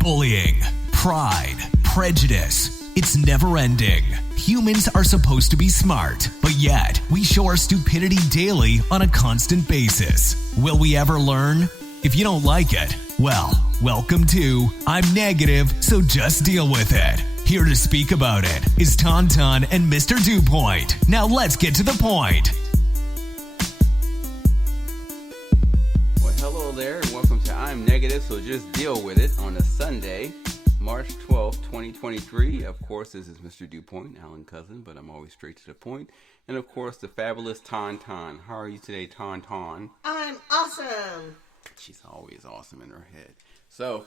bullying, pride, prejudice. It's never ending. Humans are supposed to be smart, but yet we show our stupidity daily on a constant basis. Will we ever learn? If you don't like it, well, welcome to I'm Negative, so just deal with it. Here to speak about it is Tauntaun and Mr. Dupoint. Now let's get to the point. Well, hello there, and welcome to I'm Negative, so just deal with it on a Sunday, March 12th, 2023. Of course, this is Mr. Dupoint, Alan Cousin, but I'm always straight to the point. And of course, the fabulous Tauntaun. How are you today, Tauntaun? I'm awesome. She's always awesome in her head. So,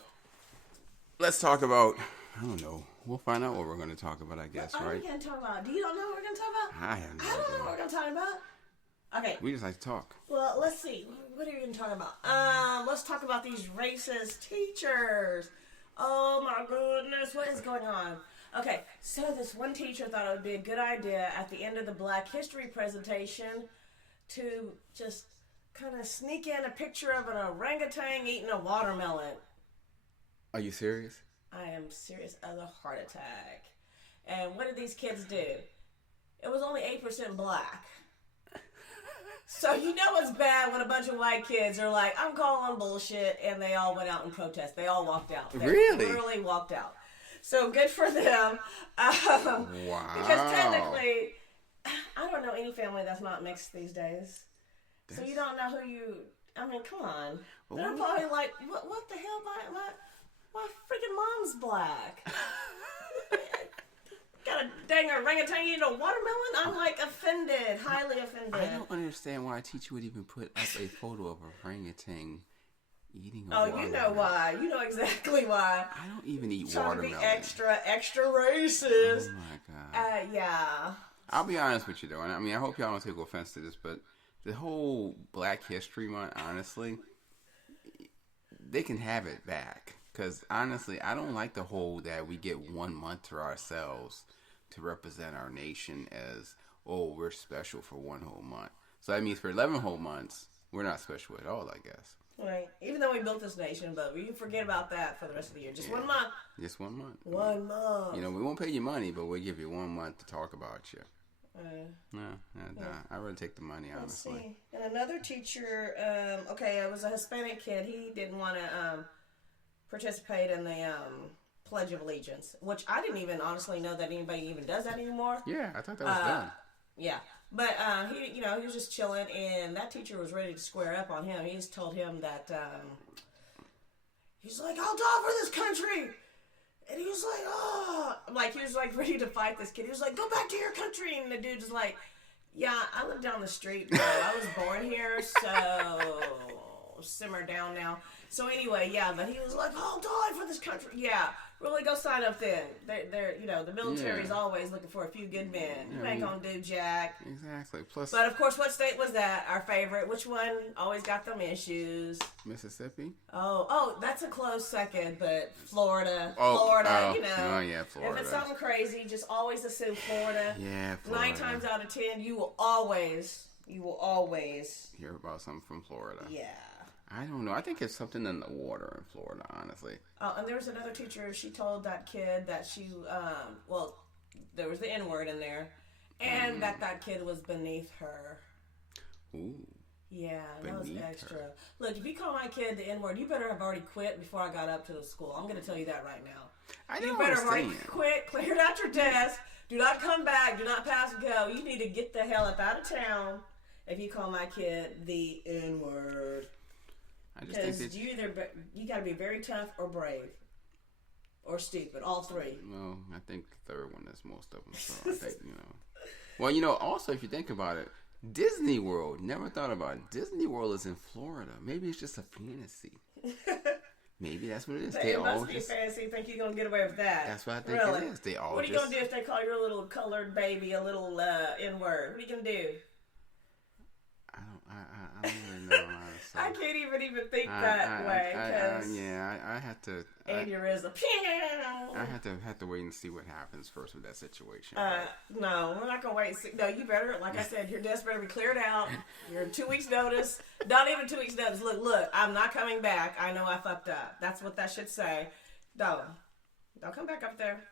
let's talk about, I don't know, we'll find out what we're going to talk about, I guess, what right? What are we going to talk about? Do you don't know what we're going to talk about? I have no I don't know idea. what we're going to talk about. Okay. We just like to talk. Well, let's see. What are you going to talk about? Let's talk about these racist teachers. Oh my goodness, what is going on? Okay, so this one teacher thought it would be a good idea at the end of the Black History presentation to just kind of sneak in a picture of an orangutan eating a watermelon. Are you serious? I am serious as a heart attack. And what did these kids do? It was only 8% black. So you know it's bad when a bunch of white kids are like, I'm calling bullshit, and they all went out and protest. They all walked out. They really walked out. So good for them. Wow. Because technically, I don't know any family that's not mixed these days. So you don't know who you, I mean, come on. They're probably like, what the hell, my freaking mom's black. Got a dang orangutan eating a watermelon? I'm like offended, highly offended. I don't understand why a teacher would even put up a photo of a orangutan eating a watermelon. Oh, you know why. You know exactly why. I don't even eat Trying watermelon. to be extra racist. Oh my God. Yeah. I'll be honest with you though, and I mean I hope y'all don't take offense to this, but the whole Black History Month, honestly, they can have it back. Because honestly, I don't like the whole that we get 1 month to ourselves to represent our nation as, oh, we're special for 1 whole month. So that means for 11 whole months, we're not special at all, I guess. Right. Even though we built this nation, but we can forget about that for the rest of the year. Just 1 month. Just 1 month. 1 month. You know, we won't pay you money, but we'll give you 1 month to talk about you. No, I'd rather take the money, honestly. Let's see. And another teacher, it was a Hispanic kid. He didn't want to participate in the Pledge of Allegiance, which I didn't even honestly know that anybody even does that anymore. Yeah, I thought that was done. Yeah, but he was just chilling, and that teacher was ready to square up on him. He just told him that he's like, "I'll die for this country," and he was like, "Oh," like he was like ready to fight this kid. He was like, "Go back to your country," and the dude was like, "Yeah, I live down the street, bro. I was born here, so simmer down now." So anyway, yeah, but he was like, "I'll die for this country." Yeah, really go sign up then. They're the military's always looking for a few good men. You ain't gonna do jack. Exactly. Plus, but of course, what state was that? Our favorite. Which one always got them issues? Mississippi. Oh, that's a close second, but Florida. Oh, Florida. Oh yeah, Florida. If it's something crazy, just always assume Florida. Yeah, Florida. 9 times out of 10, you will always hear about something from Florida. Yeah. I don't know. I think it's something in the water in Florida, honestly. And there was another teacher, she told that kid that she, there was the N-word in there, and that kid was beneath her. Ooh. Yeah, that was extra. Her. Look, if you call my kid the N-word, you better have already quit before I got up to the school. I'm going to tell you that right now. You better have already quit, cleared out your desk, do not come back, do not pass go. You need to get the hell up out of town if you call my kid the N-word. Because you got to be very tough or brave or stupid, all three. Well, I think the third one is most of them. So I think Well, also if you think about it, Disney World. Never thought about it. Disney World is in Florida. Maybe it's just a fantasy. Maybe that's what it is. It must be fantasy. Think you're gonna get away with that? That's what I think it is. They all. What are you gonna do if they call your little colored baby a little N-word? What are you gonna do? I don't really know. Honestly. I can't even think that way. I had to. Aneurysm. I had to wait and see what happens first with that situation. No, we're not gonna wait and see. No, you better, like I said, your desk better be cleared out. You're 2 weeks notice. Not even 2 weeks notice. Look, I'm not coming back. I know I fucked up. That's what that should say. No. Don't come back up there.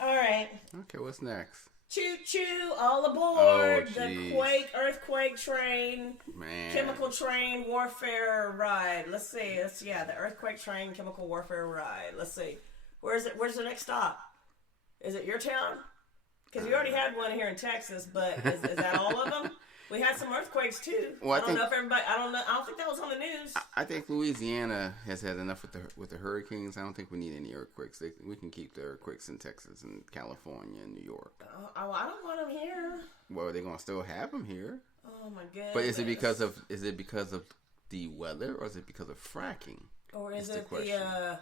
All right. Okay, what's next? Choo choo, all aboard Oh, the earthquake train, Man. chemical train warfare ride. Let's see. The earthquake train chemical warfare ride. Let's see. Where's the next stop? Is it your town? Because you already had one here in Texas, but is that all of them? We had some earthquakes too. Well, I don't know if everybody. I don't know. I don't think that was on the news. I think Louisiana has had enough with the hurricanes. I don't think we need any earthquakes. We can keep the earthquakes in Texas and California and New York. I don't want them here. Well, they're gonna still have them here. Oh my goodness! But is it because of the weather, or is it because of fracking? Or is it the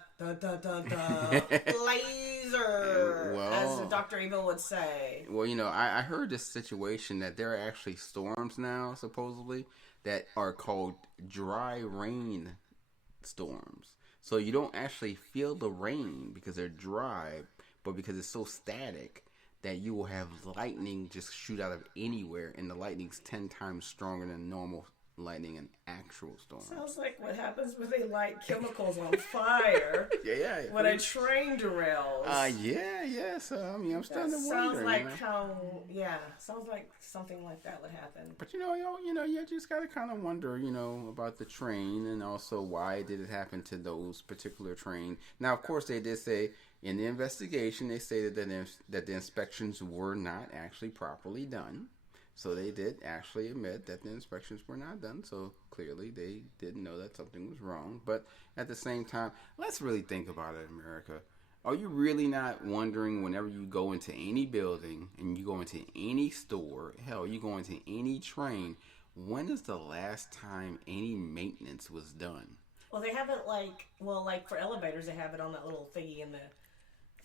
laser, as Dr. Evil would say? Well, I heard this situation that there are actually storms now, supposedly, that are called dry rain storms. So you don't actually feel the rain because they're dry, but because it's so static that you will have lightning just shoot out of anywhere, and the lightning's 10 times stronger than normal lightning and actual storm. Sounds like what happens when they light chemicals on fire. Yeah. When a train derails. Yeah. So I'm starting to wonder. Sounds like sounds like something like that would happen. But you just gotta kind of wonder, about the train, and also why did it happen to those particular train. Now, of course, they did say in the investigation they stated that the inspections were not actually properly done. So they did actually admit that the inspections were not done. So clearly they didn't know that something was wrong. But at the same time, let's really think about it, America. Are you really not wondering whenever you go into any building and you go into any store, hell, you go into any train, when is the last time any maintenance was done? Well, they have it like for elevators, they have it on that little thingy in the...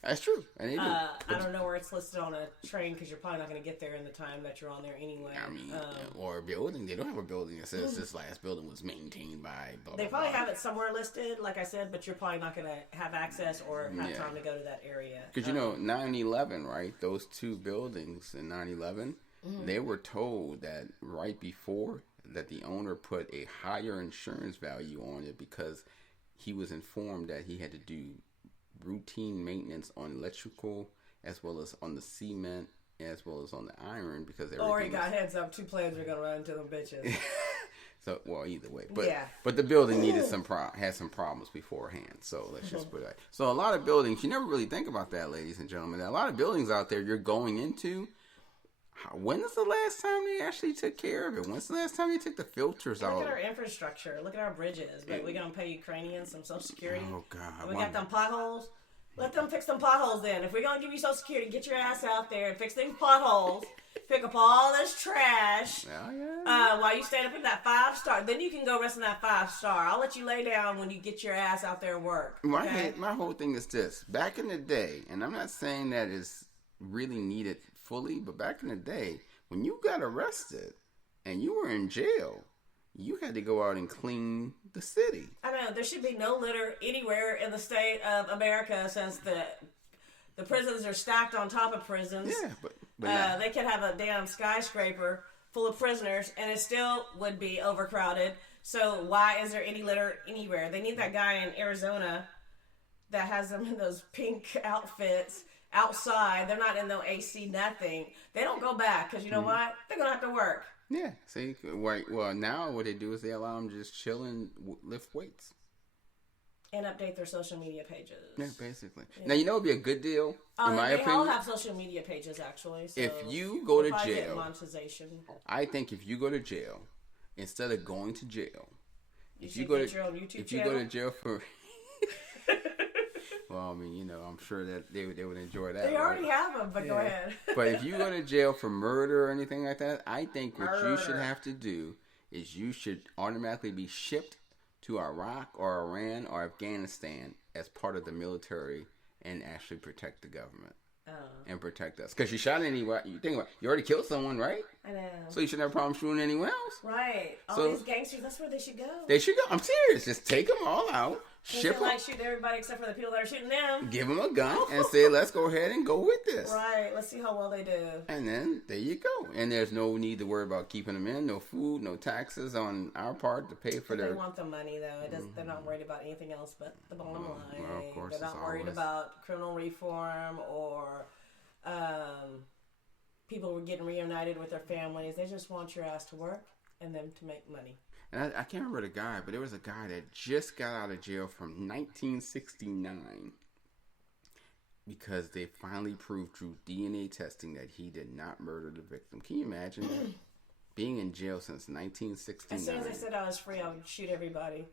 That's true. And they do. I don't know where it's listed on a train because you're probably not going to get there in the time that you're on there anyway. I mean, or a building. They don't have a building that says this last building was maintained by blah, They blah, probably blah. have it somewhere listed, like I said, but you're probably not going to have access or have time to go to that area. Because, 9/11, right? Those two buildings in 9/11, they were told that right before that the owner put a higher insurance value on it because he was informed that he had to do routine maintenance on electrical as well as on the cement as well as on the iron because he got heads up 2 planes are gonna run into them bitches. So either way, but the building needed had some problems beforehand, so let's just put it. So a lot of buildings, you never really think about that, ladies and gentlemen. A lot of buildings out there you're going into, when is the last time they actually took care of it? When's the last time they took the filters out? Look at our infrastructure. Look at our bridges. But we're going to pay Ukrainians some Social Security. Oh, God. We got them potholes. Let them fix them potholes then. If we're going to give you Social Security, get your ass out there and fix them potholes. Pick up all this trash. While you stand up in that 5-star. Then you can go rest in that 5-star. I'll let you lay down when you get your ass out there and work. Okay? My whole thing is this. Back in the day, and I'm not saying that it's really needed fully, but back in the day, when you got arrested and you were in jail, you had to go out and clean the city. I know there should be no litter anywhere in the state of America since the prisons are stacked on top of prisons. Yeah, but they could have a damn skyscraper full of prisoners and it still would be overcrowded. So why is there any litter anywhere? They need that guy in Arizona that has them in those pink outfits outside. They're not in no AC, nothing. They don't go back because you know what? They're going to have to work. Yeah. See, well, now what they do is they allow them to just chill and lift weights. And update their social media pages. Yeah, basically. Yeah. Now, it would be a good deal, in my opinion. They all have social media pages, actually. So if you go to jail, monetization. I think if you go to jail, instead of going to jail, if you go to jail for... Well, I mean, I'm sure that they would enjoy that. They already have them, but go ahead. But if you go to jail for murder or anything like that, I think what you should have to do is you should automatically be shipped to Iraq or Iran or Afghanistan as part of the military and actually protect the government and protect us. Because you shot anyone, you think about it, you already killed someone, right? I know. So you shouldn't have a problem shooting anyone else. Right. All these gangsters, that's where they should go. They should go. I'm serious. Just take them all out. Ship they like shooting everybody except for the people that are shooting them. Give them a gun and say, let's go ahead and go with this. Right. Let's see how well they do. And then there you go. And there's no need to worry about keeping them in. No food, no taxes on our part to pay for their... They want the money, though. They're not worried about anything else but the bottom line. Well, of course, they're not worried about criminal reform or people getting reunited with their families. They just want your ass to work and them to make money. And I can't remember the guy, but there was a guy that just got out of jail from 1969 because they finally proved through DNA testing that he did not murder the victim. Can you imagine that? Being in jail since 1969. As soon as I said I was free, I would shoot everybody.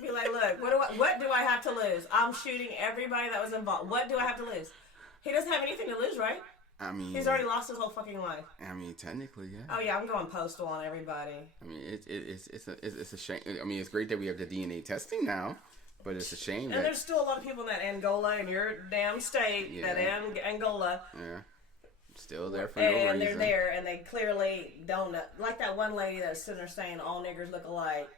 Be like, look, what do I have to lose? I'm shooting everybody that was involved. What do I have to lose? He doesn't have anything to lose, right? I mean, he's already lost his whole fucking life. I mean, technically, yeah. Oh yeah, I'm going postal on everybody. I mean, it's a shame. I mean, it's great that we have the DNA testing now, but it's a shame. And there's still a lot of people in that Angola, in your damn state, that Angola. Yeah. Still there for no reason. And they're there, and they clearly don't know. Like that one lady that's sitting there saying all niggers look alike,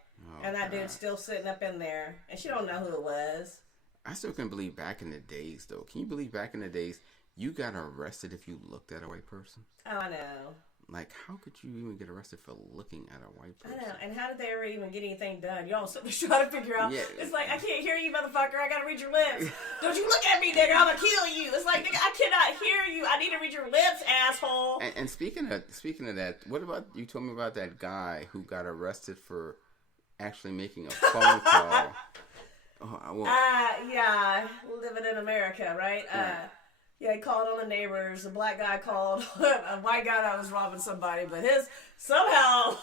and that dude's still sitting up in there, and she don't know who it was. I still can believe back in the days, though. Can you believe back in the days? You got arrested if you looked at a white person? Oh, I know. Like, how could you even get arrested for looking at a white person? I know. And how did they ever even get anything done? Y'all sit there trying to figure out. Yeah. It's like, I can't hear you, motherfucker. I got to read your lips. Don't you look at me, nigga. I'm going to kill you. It's like, nigga, I cannot hear you. I need to read your lips, asshole. And speaking of that, what about, you told me about that guy who got arrested for actually making a phone call. Yeah, living in America, right? Yeah, he called on the neighbors. A black guy called a white guy that was robbing somebody, but somehow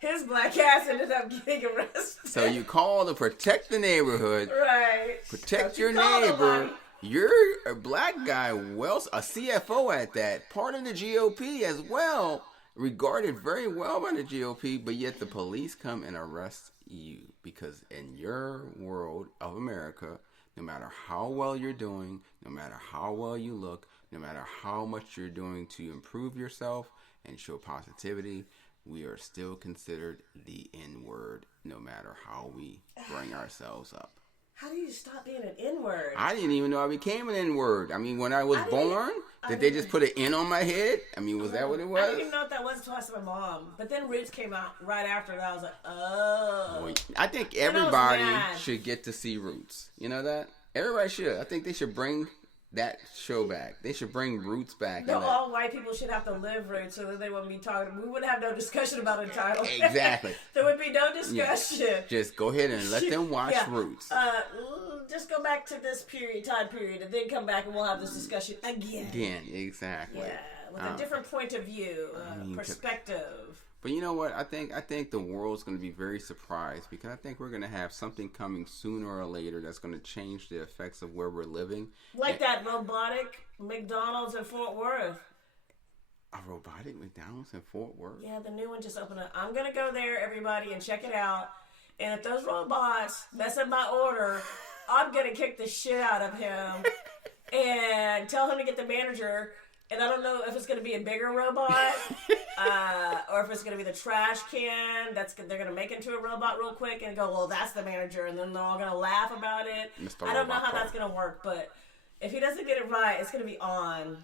his black ass ended up getting arrested. So you call to protect the neighborhood, right? Protect your neighbor. You're a black guy, well, a CFO at that, part of the GOP as well, regarded very well by the GOP, but yet the police come and arrest you because in your world of America, no matter how well you're doing, no matter how well you look, no matter how much you're doing to improve yourself and show positivity, we are still considered the N-word, no matter how we bring ourselves up. How do you stop being an N-word? I didn't even know I became an N-word. I mean, when I was born, did they just put an N on my head? I mean, was that what it was? I didn't even know what that was until I saw my mom. But then Roots came out right after that. I was like, oh. Boy, I think everybody should get to see Roots. You know that? Everybody should. I think they should bring that show back. They should bring Roots back. No, all white people should have to live Roots so that they wouldn't be talking. We wouldn't have no discussion about a title. Exactly. There would be no discussion. Yeah. Just go ahead and let them watch Roots. Just go back to this time period, and then come back and we'll have this discussion again. Again, exactly. Yeah, with a different point of view, perspective. But you know what? I think the world's going to be very surprised because I think we're going to have something coming sooner or later that's going to change the effects of where we're living. Like that robotic McDonald's in Fort Worth. A robotic McDonald's in Fort Worth? Yeah, the new one just opened up. I'm going to go there, everybody, and check it out. And if those robots mess up my order, I'm going to kick the shit out of him and tell him to get the manager. And I don't know if it's going to be a bigger robot or if it's going to be the trash can. They're going to make into a robot real quick and go, well, that's the manager. And then they're all going to laugh about it. I don't know how that's going to work, but if he doesn't get it right, it's going to be on.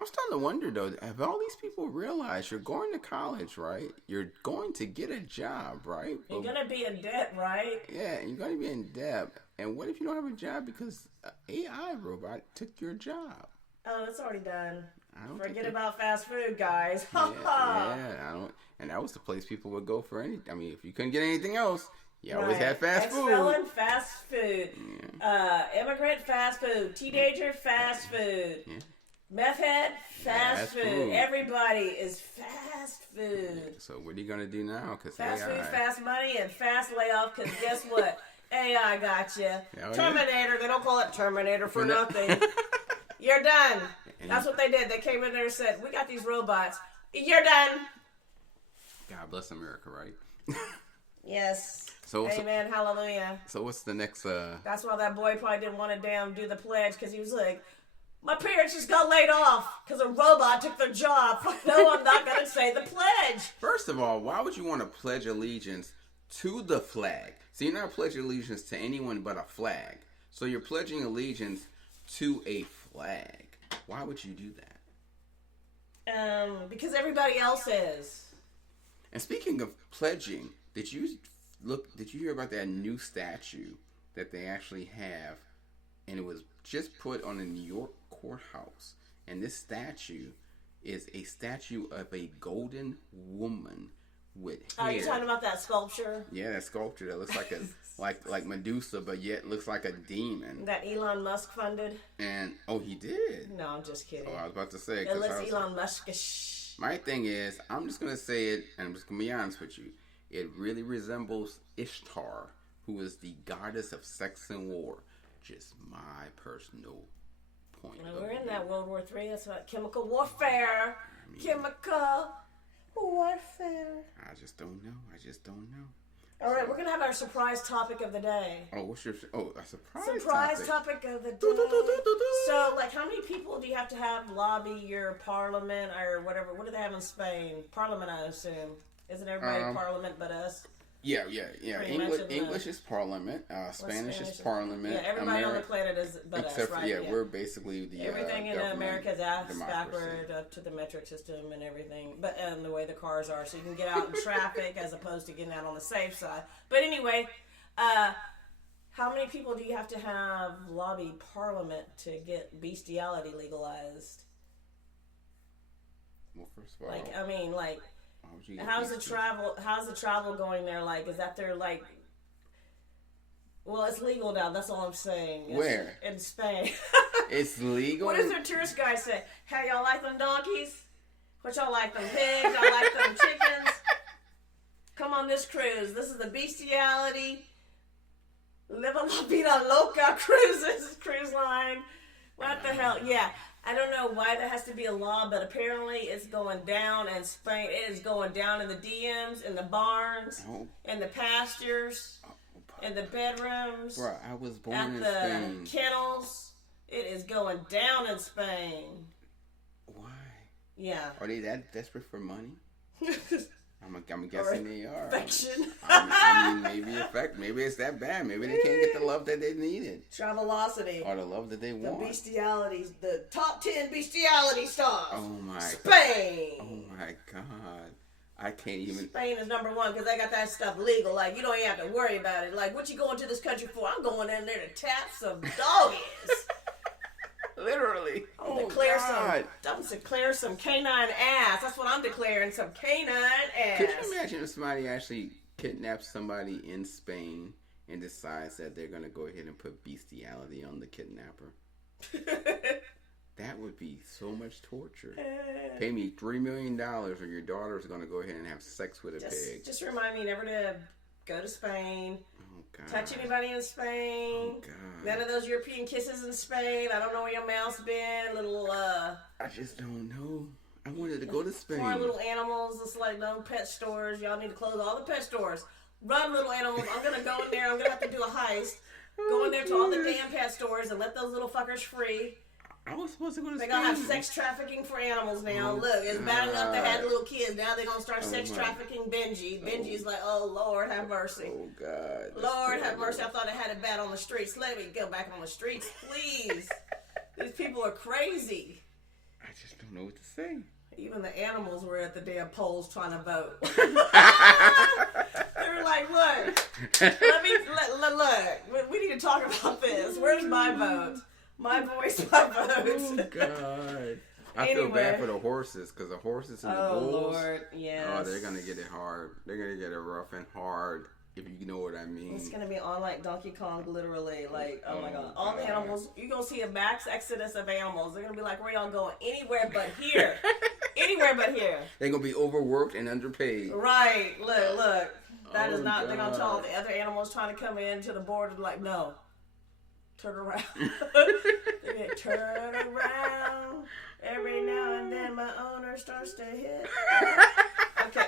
I'm starting to wonder, though, have all these people realized you're going to college, right? You're going to get a job, right? You're going to be in debt, right? Yeah, you're going to be in debt. And what if you don't have a job because an AI robot took your job? Oh, it's already done. Forget about fast food, guys. I don't. And that was the place people would go for any. I mean, if you couldn't get anything else, you always had fast food. Ex-felon, fast food. Yeah. Immigrant, fast food. Teenager, fast food. Yeah. Meth head, fast food. Everybody is fast food. Yeah. So what are you gonna do now? Cause fast food, fast money, and fast layoff. Cause guess what? AI got you. Terminator. They don't call it Terminator for nothing. You're done. That's what they did. They came in there and said, we got these robots. You're done. God bless America, right? Yes. Amen. Hallelujah. So what's the next... That's why that boy probably didn't want to do the pledge, because he was like, my parents just got laid off because a robot took their job. No, I'm not going to say the pledge. First of all, why would you want to pledge allegiance to the flag? So you're not pledging allegiance to anyone but a flag. So you're pledging allegiance to a flag. Why would you do that? Because everybody else is. And speaking of pledging, did you hear about that new statue that they actually have? And it was just put on a New York courthouse. And this statue is a statue of a golden woman with hair. Are you talking about that sculpture? Yeah, that sculpture that looks like a like Medusa, but yet looks like a demon. That Elon Musk funded. And he did. No, I'm just kidding. Oh, I was about to say. It looks Elon Musk-ish. My thing is, I'm just gonna say it, and I'm just gonna be honest with you. It really resembles Ishtar, who is the goddess of sex and war. Just my personal point. Well, we're in that World War III. That's what chemical warfare. Chemical warfare. I just don't know. All right, we're gonna have our surprise topic of the day. Oh, what's your a surprise topic of the day? So, like, how many people do you have to have lobby your parliament or whatever? What do they have in Spain? Parliament, I assume. Isn't everybody parliament but us? Yeah. English is parliament. Spanish is parliament. Yeah, everybody on the planet is but us, right? Yeah, we're basically the everything in America is ass backward up to the metric system and everything, but and the way the cars are, so you can get out in traffic as opposed to getting out on the safe side. But anyway, how many people do you have to have lobby parliament to get bestiality legalized? Well, first of all, how's the travel going there? Like, is that their like? Well, it's legal now. That's all I'm saying. Where? In Spain. It's legal. What does their tourist guide say? Hey, y'all like them donkeys? What y'all like them pigs? Y'all like them chickens? Come on this cruise. This is the bestiality Live La Vida Loca cruise line. What the hell? Yeah. I don't know why that has to be a law, but apparently it's going down in Spain. It is going down in the DMs, in the barns, in the pastures, in the bedrooms. Bro, I was born in Spain. At the kennels. It is going down in Spain. Why? Yeah. Are they that desperate for money? I'm guessing they are. Affection. Maybe it's that bad. Maybe they can't get the love that they needed. Travelocity. Or the love that they want. The bestialities. The top 10 bestiality stars. Oh my. Spain. Oh my God. I can't even. Spain is number one because they got that stuff legal. Like, you don't even have to worry about it. Like, what you going to this country for? I'm going in there to tap some doggies. Literally. I'm declare some canine ass. That's what I'm declaring, some canine ass. Could you imagine if somebody actually kidnaps somebody in Spain and decides that they're going to go ahead and put bestiality on the kidnapper? That would be so much torture. Pay me $3 million or your daughter's going to go ahead and have sex with a pig. Just remind me never to go to Spain. Oh, God. Touch anybody in Spain. Oh, God. None of those European kisses in Spain. I don't know where your mouth's been. I just don't know. I wanted to go to Spain. Poor little animals. It's like no pet stores. Y'all need to close all the pet stores. Run, little animals. I'm going to go in there. I'm going to have to do a heist. Go in there to all the damn pet stores and let those little fuckers free. I was supposed to go to They're Spain. going to have sex trafficking for animals now. Look, it's bad enough they had little kids. Now they're going to start sex trafficking Benji. Benji's like, oh, Lord, have mercy. Oh, God. Lord, have mercy. I thought I had it bad on the streets. Let me go back on the streets, please. These people are crazy. I just don't know what to say. Even the animals were at the damn polls trying to vote. They were like, look, look, we need to talk about this. Where's my vote? My voice, my vote. Oh, God. I feel bad for the horses, because the horses and the bulls. Oh, Lord, yes. Oh, they're going to get it hard. They're going to get it rough and hard, if you know what I mean. It's going to be on like Donkey Kong, literally. Like, oh my God. All the animals, you're going to see a max exodus of animals. They're going to be like, where y'all going? Anywhere but here. Anywhere but here. They're going to be overworked and underpaid. Right. Look. That is not, they're going to tell all the other animals trying to come in to the border, like, no. Turn around. They get turned around. Every now and then my owner starts to hit. Okay,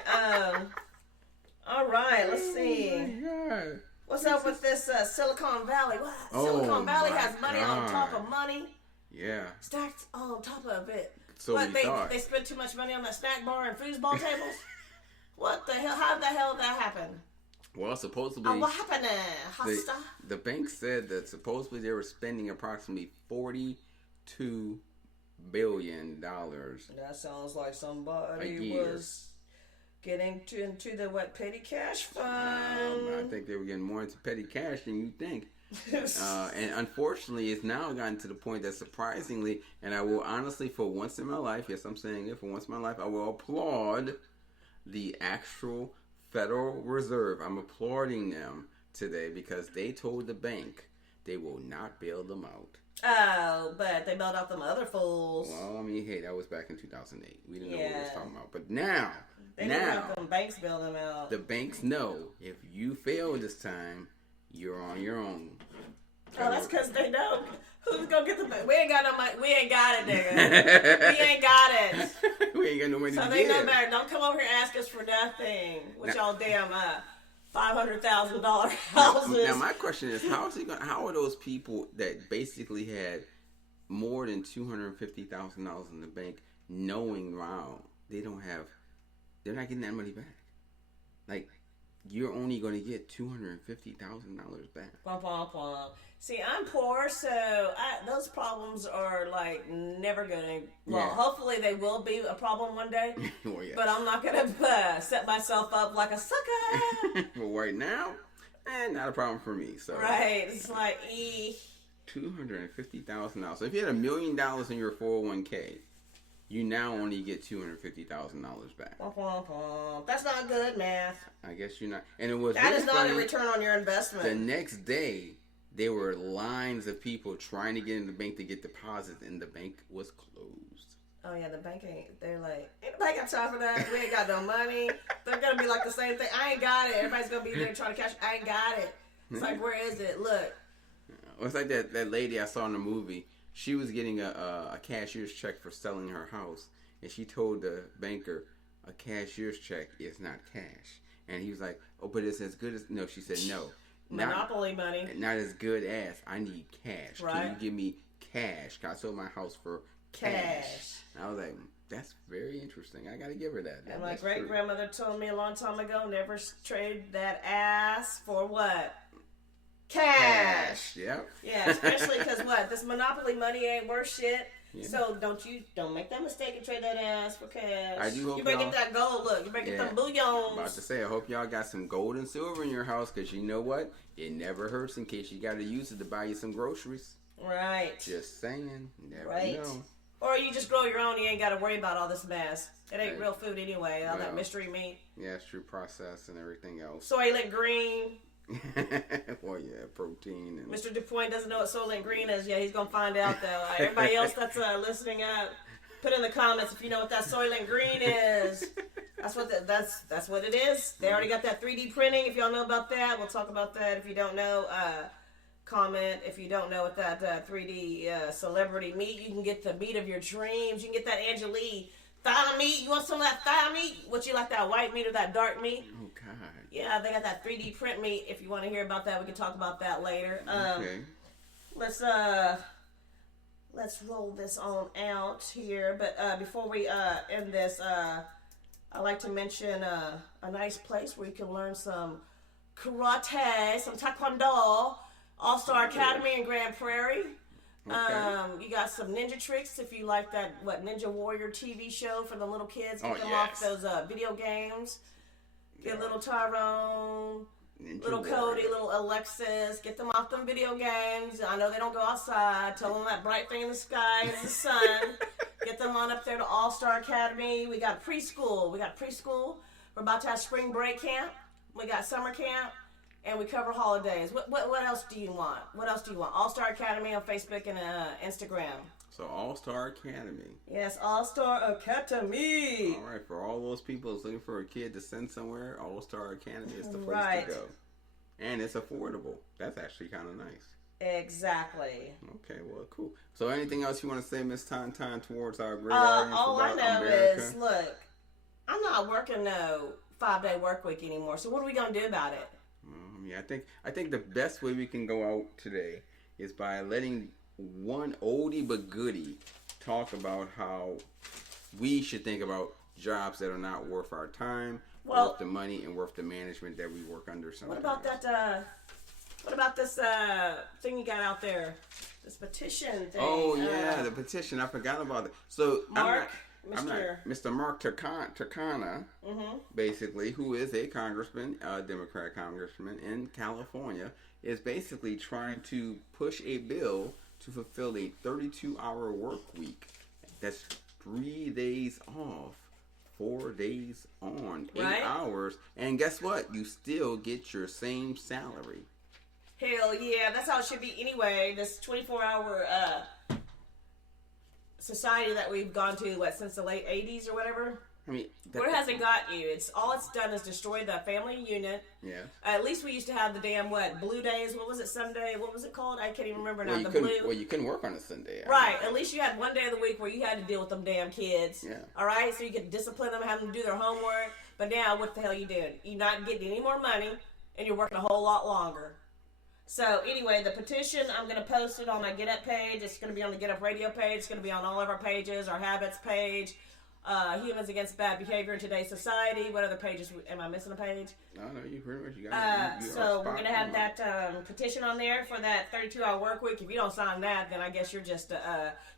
all right, let's see. Oh, my God. What's up with this Silicon Valley? What? Silicon Valley has money on top of money. Yeah. Stacked on top of it. So what, they spent too much money on that snack bar and foosball tables? What the hell? How the hell did that happen? Well, supposedly, what happened? the bank said that supposedly they were spending approximately $42 billion. That sounds like somebody year. was getting into the petty cash fund. I think they were getting more into petty cash than you think. And unfortunately, it's now gotten to the point that surprisingly, and I will honestly, for once in my life, yes, I'm saying it, for once in my life, I will applaud the actual Federal Reserve. I'm applauding them today because they told the bank they will not bail them out. Oh, but they bailed out them other fools. Well, I mean, hey, that was back in 2008. We didn't know what we was talking about. But now, they didn't have them banks bail them out. The banks know if you fail this time, you're on your own. Oh, that's because they know who's gonna get the money. We ain't got no money. We ain't got it, nigga. We ain't got it. We ain't got no money to So they know better. Don't come over here and ask us for nothing with y'all damn $500,000 houses. Now my question is, how are those people that basically had more than $250,000 in the bank, knowing they're not getting that money back? Like, you're only going to get $250,000 back. See, I'm poor, so those problems are like never going to. Well, hopefully they will be a problem one day. Well, yes. But I'm not going to set myself up like a sucker. Well, right now, not a problem for me. So right, it's like $250,000. So if you had $1 million in your 401k, you now only get $250,000 back. That's not good math. I guess you're not. And it was that is not a return on your investment. The next day, there were lines of people trying to get in the bank to get deposits, and the bank was closed. Oh yeah, the bank ain't. They're like, ain't nobody got time for that. We ain't got no money. They're gonna be like the same thing. I ain't got it. Everybody's gonna be there trying to cash. I ain't got it. It's like, where is it? Look. It's like that lady I saw in the movie. She was getting a cashier's check for selling her house, and she told the banker, a cashier's check is not cash. And he was like, oh, but it's as good as... No, she said, no. Monopoly money. Not as good as. I need cash. Right. Can you give me cash? I sold my house for cash. And I was like, that's very interesting. I got to give her that. And my great-grandmother told me a long time ago, never trade that ass for what? Cash. Yep. Yeah, especially because this Monopoly money ain't worth shit. Yeah. So don't make that mistake and trade that ass for cash. I do hope you better get that gold. Look, you better get them bullions. About to say, I hope y'all got some gold and silver in your house, because you know what? It never hurts in case you got to use it to buy you some groceries. Right. Just saying. Never know. Or you just grow your own. You ain't got to worry about all this mess. It ain't real food anyway. All that mystery meat. Yeah, it's true process and everything else. Soylent Green. Well, yeah, protein. And... Mr. Dupoint doesn't know what Soylent Green is yet. He's gonna find out though. Everybody else that's listening up, put in the comments if you know what that Soylent Green is. That's what it is. They already got that 3D printing. If y'all know about that, we'll talk about that. If you don't know, comment. If you don't know what that 3D celebrity meat, you can get the meat of your dreams. You can get that Angelique thigh meat. You want some of that thigh meat? What, you like that white meat or that dark meat? Oh God. Yeah, they got that 3D print meat. If you want to hear about that, we can talk about that later. Okay. Let's roll this on out here. But before we end this, I'd like to mention a nice place where you can learn some karate, some taekwondo, All-Star Academy in Grand Prairie. Okay. You got some ninja tricks if you like that Ninja Warrior TV show for the little kids. Get them off those video games. Get little Tyrone, Ninja little Cody, little Alexis. Get them off them video games. I know they don't go outside. Tell them that bright thing in the sky is the sun. Get them on up there to All-Star Academy. We got preschool. We're about to have spring break camp. We got summer camp. And we cover holidays. What else do you want? All-Star Academy on Facebook and Instagram. So All-Star Academy. Yes, All-Star Academy. All right, for all those people who's looking for a kid to send somewhere, All-Star Academy is the place to go. And it's affordable. That's actually kind of nice. Exactly. Okay, well, cool. So anything else you want to say, Miss Tantan, towards our great audience all about I know America? is, look, I'm not working no 5-day work week anymore. So what are we going to do about it? Yeah, I think the best way we can go out today is by letting one oldie but goodie talk about how we should think about jobs that are not worth our time, Well, worth the money and worth the management that we work under sometimes. what about that? What about this thing you got out there? This petition thing. Oh yeah, the petition. I forgot about it. So Mark, Mr. Mark Turkana, basically, who is a congressman, a Democrat congressman in California, is basically trying to push a bill to fulfill a 32-hour work week. That's 3 days off, 4 days on, 8 hours, and guess what? You still get your same salary. Hell yeah, that's how it should be anyway. This 24-hour society that we've gone to, since the late 80s or whatever? I mean, where has it got you? All it's done is destroy the family unit. Yeah. At least we used to have the damn Blue Days. What was it? Sunday? What was it called? I can't even remember now. Well, you couldn't work on a Sunday. Right. At least you had one day of the week where you had to deal with them damn kids. Yeah. All right. So you could discipline them, have them do their homework. But now, what the hell are you doing? You're not getting any more money, and you're working a whole lot longer. So anyway, the petition, I'm going to post it on my Get Up page. It's going to be on the Get Up Radio page. It's going to be on all of our pages, our Habits page, Humans Against Bad Behavior in Today's Society. What other pages? Am I missing a page? No, you pretty much got it. So we're going to have that petition on there for that 32-hour work week. If you don't sign that, then I guess you're just,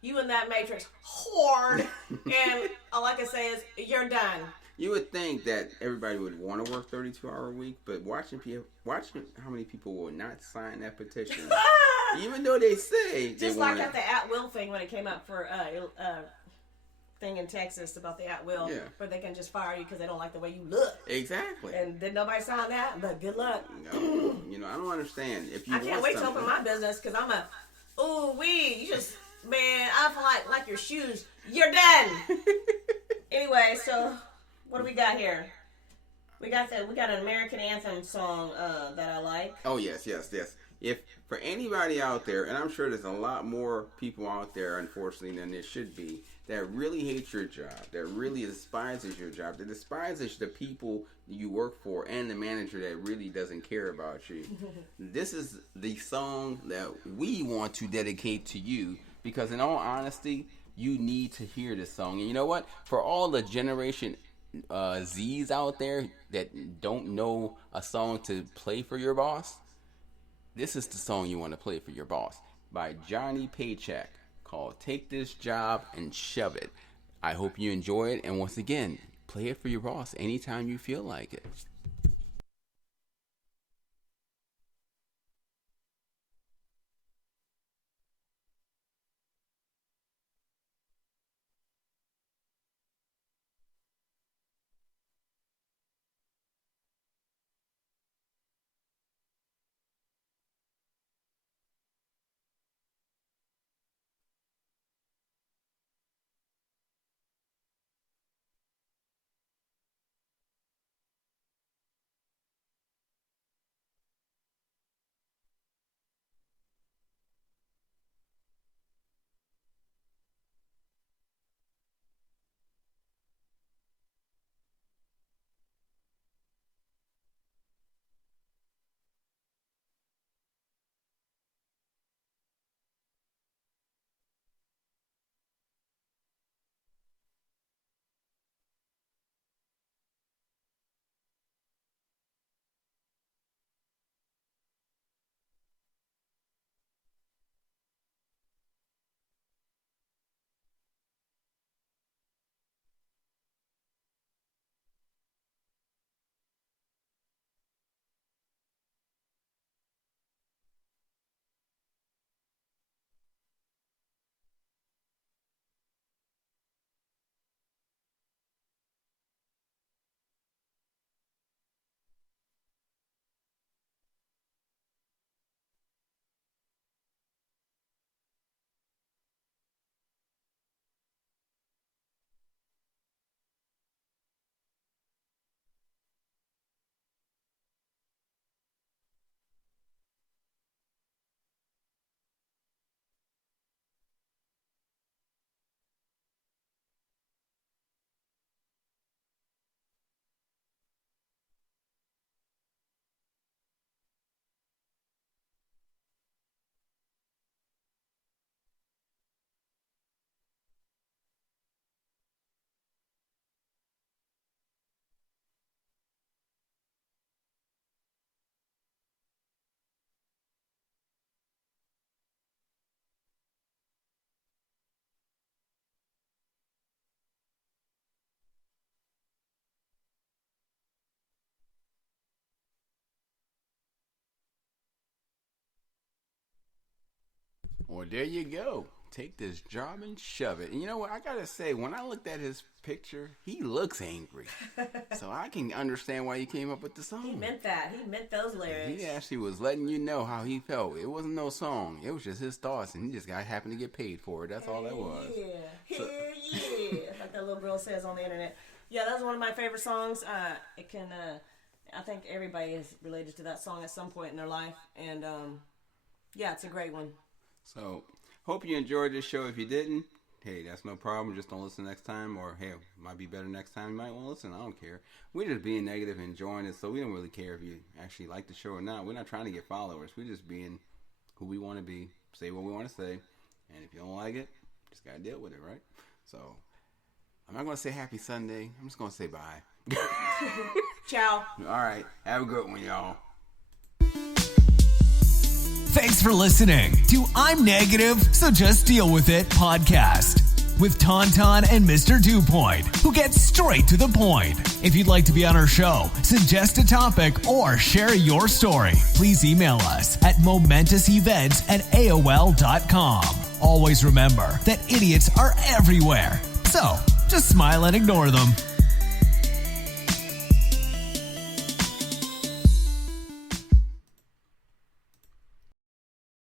you and that Matrix horde. And all I can say is, you're done. You would think that everybody would want to work 32-hour week, but watching how many people will not sign that petition, even though they say just like at the at-will thing when it came up for thing in Texas about the at-will, where they can just fire you because they don't like the way you look. Exactly. And did nobody sign that? But good luck. No, I don't understand. If you, I can't wait to open my business because I'm you just, man, I feel like your shoes. You're done. Anyway, so. What do we got here? We got an American anthem song that I like. Oh yes. If for anybody out there, and I'm sure there's a lot more people out there, unfortunately, than there should be, that really hates your job, that really despises your job, that despises the people you work for and the manager that really doesn't care about you. This is the song that we want to dedicate to you because, in all honesty, you need to hear this song. And you know what? For all the Generation Z's out there that don't know a song to play for your boss, this is the song you want to play for your boss by Johnny Paycheck called Take This Job and Shove It. I hope you enjoy it, and once again, play it for your boss anytime you feel like it. Well, there you go. Take this job and shove it. And you know what? I gotta say, when I looked at his picture, he looks angry. So I can understand why he came up with the song. He meant that. He meant those lyrics. He actually was letting you know how he felt. It wasn't no song. It was just his thoughts, and he just happened to get paid for it. That's all that was. Yeah. Like that little girl says on the internet. Yeah, that's one of my favorite songs. It can, I think everybody is related to that song at some point in their life. And, yeah, it's a great one. So, hope you enjoyed this show. If you didn't, hey, that's no problem. Just don't listen next time. Or, hey, it might be better next time. You might want to listen. I don't care. We're just being negative and enjoying it. So, we don't really care if you actually like the show or not. We're not trying to get followers. We're just being who we want to be. Say what we want to say. And if you don't like it, just got to deal with it, right? So, I'm not going to say happy Sunday. I'm just going to say bye. Ciao. All right. Have a good one, y'all. Thanks for listening to I'm Negative, so just deal with it podcast with Tauntaun and Mr. Dupoint, who gets straight to the point. If you'd like to be on our show, suggest a topic, or share your story, please email us at momentousevents@aol.com. Always remember that idiots are everywhere, so just smile and ignore them.